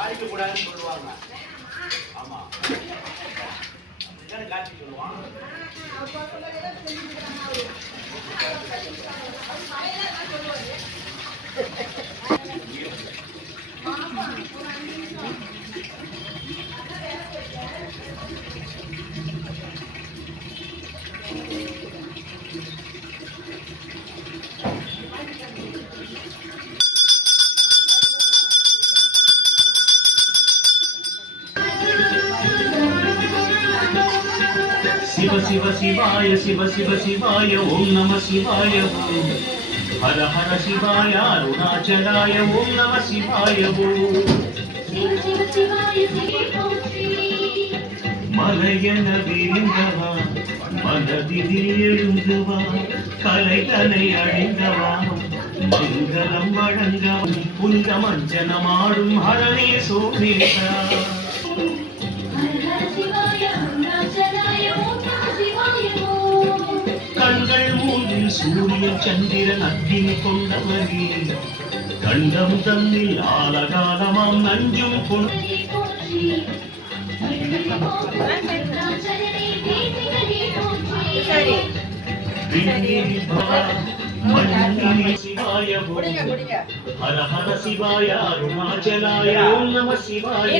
பாதிக்க கூடாதுன்னு சொல்லுவாங்க. ஆமா, காட்சி சொல்லுவான். शिव शिव शिवाय शिव शिव शिवाय ओम नमः शिवाय हर हर शिवाय अरुणाचलाय ओम नमः शिवाय மலையென விரிந்தவா மனதில் எழுந்துவா கலைதனை அழிந்தவா மங்களம் வழங்கவா புனித மஞ்சனமாடும் ஹரணே சோமேசா கண்கள் மூன்றில் சூரியன் சந்திரன் அக்கினி கொண்டவரே கண்டம் தன்னில் ஆலகாலமாம் நஞ்சும் சிவாய ஹர ஹர சிவாய அருணாச்சலாய ஓம் நம சிவாய